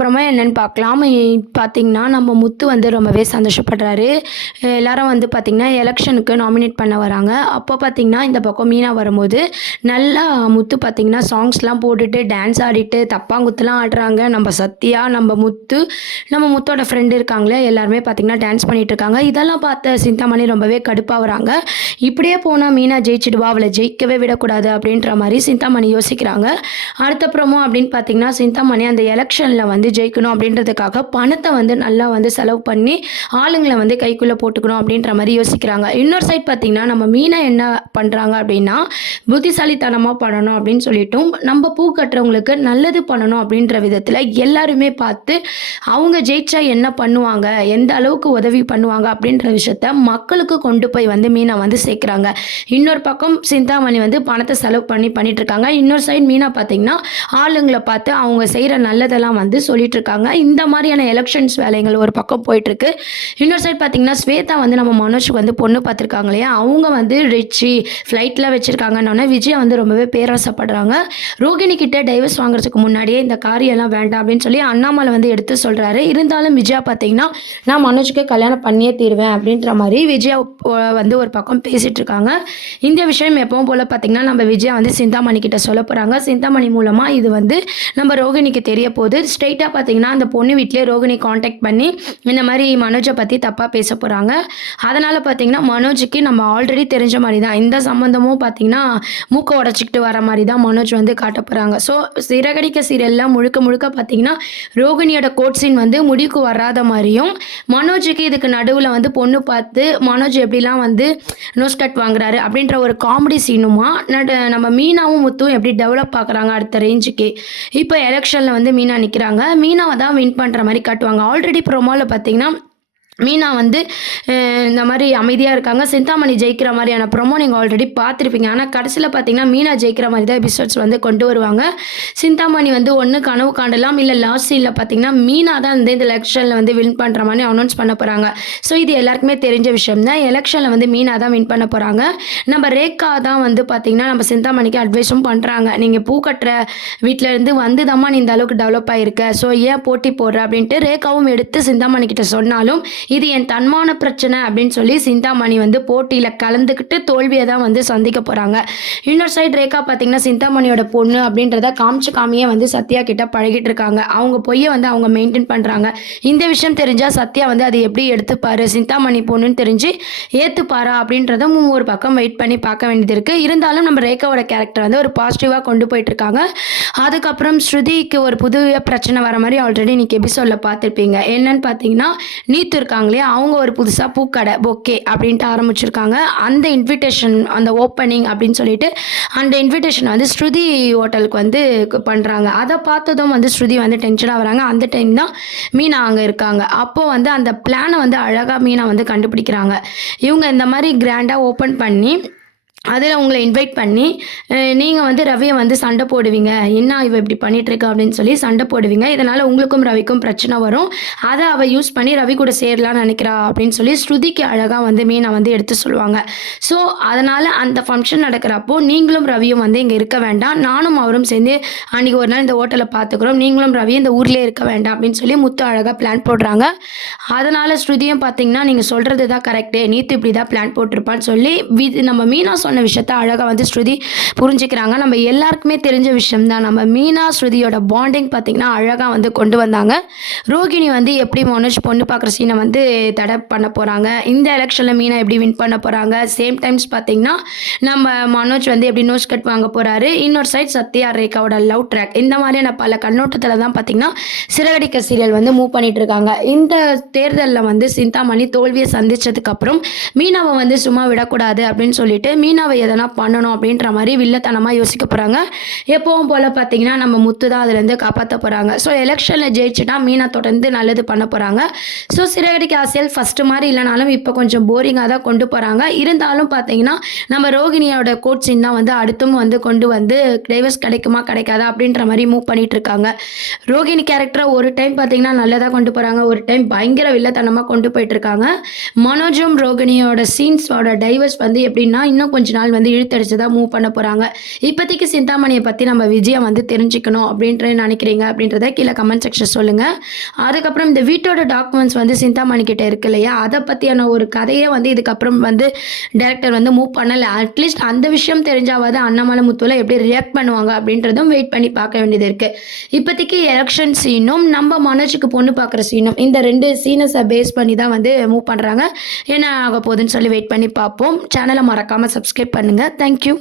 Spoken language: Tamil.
அப்புறமா என்னன்னு பார்க்கலாம். பார்த்தீங்கன்னா, நம்ம முத்து வந்து ரொம்பவே சந்தோஷப்படுறாரு. எல்லாரும் வந்து பார்த்தீங்கன்னா, எலக்ஷனுக்கு நாமினேட் பண்ண வராங்க. அப்போ பார்த்தீங்கன்னா, இந்த பக்கம் மீனா வரும்போது, நல்லா முத்து பார்த்தீங்கன்னா, சாங்ஸ்லாம் போட்டுட்டு, டான்ஸ் ஆடிட்டு, தப்பாங்குத்துலாம் ஆடுறாங்க. நம்ம சத்யா, நம்ம முத்து, நம்ம முத்தோட ஃப்ரெண்ட் இருக்காங்களே, எல்லாருமே பார்த்தீங்கன்னா, டான்ஸ் பண்ணிட்டுருக்காங்க. இதெல்லாம் பார்த்த சிந்தாமணி ரொம்பவே கடுப்பாவுறாங்க. இப்படியே போனா மீனா ஜெயிச்சுடுவா, அவள ஜெயிக்கவே விடக்கூடாது அப்படின்ற மாரி சிந்தாமணி யோசிக்கிறாங்க. அடுத்தப்புறமும் அப்படின்னு பார்த்தீங்கன்னா, சிந்தாமணி அந்த எலக்ஷன்ல வந்து ஜெயிக்கணும் அப்படின்றதுக்காக பணத்தை வந்து நல்லா வந்து செலவு பண்ணி ஆளுங்களை வந்து கைக்குள்ளே போட்டுக்கணும் அப்படின்ற மாதிரி யோசிக்கிறாங்க. இன்னொரு சைட் பார்த்தீங்கன்னா, நம்ம மீனா என்ன பண்ணுறாங்க அப்படின்னா, புத்திசாலித்தனமாக பண்ணணும் அப்படின்னு சொல்லிட்டும் நம்ம பூ கட்டுறவங்களுக்கு நல்லது பண்ணணும் அப்படின்ற விதத்தில் எல்லாருமே பார்த்து அவங்க ஜெயிச்சா என்ன பண்ணுவாங்க, எந்த அளவுக்கு உதவி பண்ணுவாங்க அப்படின்ற விஷயத்த மக்களுக்கு கொண்டு போய் வந்து மீனா வந்து சேர்க்குறாங்க. இன்னொரு பக்கம் சிந்தாமணி வந்து பணத்தை செலவு பண்ணி பண்ணிட்டு இருக்காங்க. இன்னொரு சைடு மீனா பார்த்தீங்கன்னா ஆளுங்களை பார்த்து அவங்க செய்கிற நல்லதெல்லாம் வந்து சொல்லிட்டு இருக்காங்க. இந்த மாதிரியான எலெக்ஷன்ஸ் வேலைகள் ஒரு பக்கம் போயிட்டுருக்கு. இன்னொரு சைட் பார்த்தீங்கன்னா, ஸ்வேதா வந்து நம்ம மனோஜுக்கு வந்து பொண்ணு பார்த்துருக்காங்க இல்லையா, அவங்க வந்து ரிச்சி ஃப்ளைட்டில் வச்சுருக்காங்கன்னொன்னே விஜயா வந்து ரொம்பவே பேராசைப்படுறாங்க. ரோகிணி கிட்ட டைவர்ஸ் வாங்குறதுக்கு முன்னாடியே இந்த காரியெல்லாம் வேண்டாம் அப்படின்னு சொல்லி அண்ணாமலை வந்து எடுத்து சொல்கிறாரு. இருந்தாலும் விஜயா பார்த்தீங்கன்னா, நான் மனோஜுக்கு கல்யாணம் பண்ணியே தீருவேன் அப்படின்ற மாதிரி விஜயா வந்து ஒரு பக்கம் பேசிகிட்டு இருக்காங்க. இந்த விஷயம் எப்பவும் போல் பார்த்தீங்கன்னா, நம்ம விஜயா வந்து சிந்தாமணி கிட்ட சொல்ல போகிறாங்க. சிந்தாமணி மூலமாக இது வந்து நம்ம ரோகிணிக்கு தெரிய போகுது. ஸ்ட்ரெயிட்டாக பார்த்தீங்கன்னா, அந்த பொண்ணு வீட்டிலே ரோகிணி காண்டாக்ட் பண்ணி இந்த மாதிரி மனோஜை பற்றி தப்பாக பேச போகிறாங்க. அதனால் பார்த்தீங்கன்னா, மனோஜுக்கு நம்ம ஆல்ரெடி தெரிஞ்ச மாதிரி தான் இந்த சம்மந்தமும் பார்த்தீங்கன்னா மூக்கை உடச்சிக்கிட்டு வர மாதிரி தான் மனோஜ் வந்து காட்ட போகிறாங்க. ஸோ சிறகடிக்க சீரியல்லாம் முழுக்க முழுக்க பார்த்தீங்கன்னா, ரோகிணியோட கோட் சீன் வந்து முடிவுக்கு வராத மாதிரியும், மனோஜுக்கு இதுக்கு நடுவில் வந்து பொண்ணு பார்த்து மனோஜ் எப்படிலாம் வந்து நோஸ் கட் வாங்குறாரு அப்படின்ற ஒரு காமெடி சீனுமா நம்ம மீனாவும் முத்தும் எப்படி டெவலப் பார்க்குறாங்க அடுத்த ரேஞ்சுக்கு. இப்போ எலெக்ஷனில் வந்து மீனா நிற்கிறாங்க. மீனாவை தான் வின் பண்ணுற மாதிரி காட்டுவாங்க. ஆல்ரெடி ப்ரோமோவில் பார்த்தீங்கன்னா, மீனா வந்து இந்த மாதிரி அமைதியாக இருக்காங்க. சிந்தாமணி ஜெயிக்கிற மாதிரியான ப்ரோமோ நீங்கள் ஆல்ரெடி பார்த்துருப்பீங்க. ஆனால் கடைசியில் பார்த்தீங்கன்னா, மீனா ஜெயிக்கிற மாதிரி தான் எபிசோட்ஸ் வந்து கொண்டு வருவாங்க. சிந்தாமணி வந்து ஒன்று கனவு காண்டலாம், இல்லை லாஸ்ட் சீனில் பார்த்தீங்கன்னா மீனா தான் வந்து இந்த எலெக்ஷனில் வந்து வின் பண்ணுற மாதிரி அனௌன்ஸ் பண்ண போகிறாங்க. ஸோ இது எல்லாருக்குமே தெரிஞ்ச விஷயம் தான். எலெக்ஷனில் வந்து மீனா தான் வின் பண்ண போகிறாங்க. நம்ம ரேகா தான் வந்து பார்த்தீங்கன்னா, நம்ம சிந்தாமணிக்கு அட்வைஸும் பண்ணுறாங்க. நீங்கள் பூ கட்டுற வீட்டிலேருந்து வந்து தாம்மா நீ இந்த அளவுக்கு டெவலப் ஆகிருக்க, ஸோ ஏன் போட்டி போடுற அப்படின்ட்டு ரேகாவும் எடுத்து சிந்தாமணி கிட்ட சொன்னாலும், இது என் தன்மான பிரச்சனை அப்படின்னு சொல்லி சிந்தாமணி வந்து போட்டியில் கலந்துக்கிட்டு தோல்வியை தான் வந்து சந்திக்க போகிறாங்க. இன்னொரு சைடு ரேகா பார்த்தீங்கன்னா, சிந்தாமணியோட பொண்ணு அப்படின்றத காமியே வந்து சத்யா கிட்ட பழகிட்டு இருக்காங்க. அவங்க பொய்யை வந்து அவங்க மெயின்டைன் பண்ணுறாங்க. இந்த விஷயம் தெரிஞ்சால் சத்யா வந்து அதை எப்படி எடுத்துப்பாரு, சிந்தாமணி பொண்ணுன்னு தெரிஞ்சு ஏற்றுப்பாரா அப்படின்றதும் ஒரு பக்கம் வெயிட் பண்ணி பார்க்க வேண்டியது இருக்குது. இருந்தாலும் நம்ம ரேகாவோட கேரக்டர் வந்து ஒரு பாசிட்டிவாக கொண்டு போயிட்டு இருக்காங்க. அதுக்கப்புறம் ஸ்ருதிக்கு ஒரு புது பிரச்சனை வர மாதிரி ஆல்ரெடி இன்னைக்கு எபிசோடில் பார்த்துருப்பீங்க. என்னன்னு பார்த்தீங்கன்னா, நீத்து இருக்காங்களே அவங்க ஒரு புதுசாக பூக்கடை பொக்கே அப்படின்ட்டு ஆரம்பிச்சிருக்காங்க. அந்த இன்விடேஷன் அந்த ஓப்பனிங் அப்படின்னு சொல்லிட்டு அந்த இன்விடேஷன் வந்து ஸ்ருதி ஹோட்டலுக்கு வந்து பண்ணுறாங்க. அதை பார்த்ததும் வந்து ஸ்ருதி வந்து டென்ஷனாக வராங்க. அந்த டைம் தான் மீனா அங்கே இருக்காங்க. அப்போது வந்து அந்த பிளானை வந்து அழகாக மீனா வந்து கண்டுபிடிக்கிறாங்க. இவங்க இந்த மாதிரி கிராண்டாக ஓப்பன் பண்ணி அதில் உங்களை இன்வைட் பண்ணி நீங்கள் வந்து ரவியை வந்து சண்டை போடுவீங்க, என்ன இவ இப்படி பண்ணிகிட்ருக்கா அப்படின்னு சொல்லி சண்டை போடுவீங்க. இதனால் உங்களுக்கும் ரவிக்கும் பிரச்சனை வரும். அதை அவள் யூஸ் பண்ணி ரவி கூட சேரலான்னு நினைக்கிறா அப்படின்னு சொல்லி ஸ்ருதிக்கு அழகாக வந்து மீனா வந்து எடுத்து சொல்லுவாங்க. ஸோ அதனால் அந்த ஃபங்க்ஷன் நடக்கிறப்போ நீங்களும் ரவியும் வந்து இங்கே இருக்க வேண்டாம், நானும் அவரும் சேர்ந்து அன்றைக்கி ஒரு நாள் இந்த ஹோட்டலில் பார்த்துக்குறோம், நீங்களும் ரவியும் இந்த ஊர்லேயே இருக்க வேண்டாம் அப்படின்னு சொல்லி முத்து அழகாக பிளான் போடுறாங்க. அதனால் ஸ்ருதியும் பார்த்தீங்கன்னா, நீங்கள் சொல்கிறது தான் கரெக்டு, நீத்து இப்படி தான் பிளான் போட்டிருப்பான்னு சொல்லி நம்ம மீனா சொன்ன விஷயத்த அழகாக வந்து ஸ்ருதி புரிஞ்சுக்கிறாங்க. நம்ம எல்லாருக்குமே தெரிஞ்ச விஷயம் தான். நம்ம மீனா ஸ்ருதியோட பாண்டிங் பார்த்திங்கன்னா அழகாக வந்து கொண்டு வந்தாங்க. ரோகிணி வந்து எப்படி மனோஜ் பொண்ணு பார்க்குற சீனை வந்து தடை பண்ண போகிறாங்க, இந்த எலெக்ஷனில் மீனா எப்படி வின் பண்ண போகிறாங்க, சேம் டைம்ஸ் பார்த்திங்கன்னா நம்ம மனோஜ் வந்து எப்படி நோஸ் கட் வாங்க போகிறாரு, இன்னொரு சைட் சத்யா ரேகாவோட லவ் ட்ராக், இந்த மாதிரியான பல கண்ணோட்டத்தில் தான் பார்த்திங்கன்னா சிறகடிக்க சீரியல் வந்து மூவ் பண்ணிட்டு இருக்காங்க. இந்த தேர்தலில் வந்து சிந்தாமணி தோல்வியை சந்தித்ததுக்கப்புறம் மீனாவை வந்து சும்மா விடக்கூடாது அப்படின்னு சொல்லிட்டு மீனாவை எதனா பண்ணணும் அப்படின்ற மாதிரி வில்லத்தனமாக யோசிக்க போகிறாங்க. எப்பவும் போல் பார்த்தீங்கன்னா நம்ம முத்து தான் அதுலேருந்து காப்பாற்ற போகிறாங்க. ஸோ எலெக்ஷனில் ஜெயிச்சுட்டா மீனா தொடர்ந்து நல்லது பண்ண போகிறாங்க. ஸோ சிறகடிக்க ஆசையில் ஃபஸ்ட்டு மாதிரி இல்லைனாலும் இப்போ கொஞ்சம் போரிங்காக தான் கொண்டு போகிறாங்க. இருந்தாலும் பார்த்தீங்கன்னா நம்ம ரோகிணியோட கோச்சின் தான் வந்து அடுத்தும் வந்து கொண்டு வந்து டைவர்ஸ் கிடைக்குமா கிடைக்காதா அப்படின்ற மாதிரி மூவ் பண்ணிட்டு இருக்காங்க. ரோகிணி கேரக்டரை ஒரு டைம் பார்த்தீங்கன்னா நல்லதாக கொண்டு போகிறாங்க, ஒரு டைம் பயங்கர வில்லத்தனமாக கொண்டு போயிட்டு இருக்காங்க. மனோஜும் ரோகிணியோட சீன்ஸோட டைவர்ஸ் வந்து எப்படின்னா இன்னும் கொஞ்சம் கொஞ்ச நாள் வந்து இழுத்தடிச்சு தான் மூவ் பண்ண போகிறாங்க. இப்போதைக்கு சிந்தாமணியை பற்றி நம்ம விஜயம் வந்து தெரிஞ்சுக்கணும் அப்படின்ட்டு நினைக்கிறீங்க அப்படின்றத கீழே கமெண்ட் செக்ஷன் சொல்லுங்கள். அதுக்கப்புறம் இந்த வீட்டோட டாக்குமெண்ட்ஸ் வந்து சிந்தாமணி கிட்ட இருக்கு இல்லையா, அதை பற்றியான ஒரு கதையை வந்து இதுக்கப்புறம் வந்து டைரக்டர் வந்து மூவ் பண்ணலை. அட்லீஸ்ட் அந்த விஷயம் தெரிஞ்சாவது அண்ணாமலை முத்துவில் எப்படி ரியாக்ட் பண்ணுவாங்க அப்படின்றதும் வெயிட் பண்ணி பார்க்க வேண்டியது இருக்குது. இப்போதைக்கு எலெக்ஷன் சீனும் நம்ம மனோஜுக்கு பொண்ணு பார்க்குற சீனும் இந்த 2 சீனஸை பேஸ் பண்ணி தான் வந்து மூவ் பண்ணுறாங்க. என்ன ஆக போகுதுன்னு சொல்லி வெயிட் பண்ணி பார்ப்போம். சேனலை மறக்காமல் சப்ஸ்கிரைப் பண்ணுங்கள். தேங்க்யூ.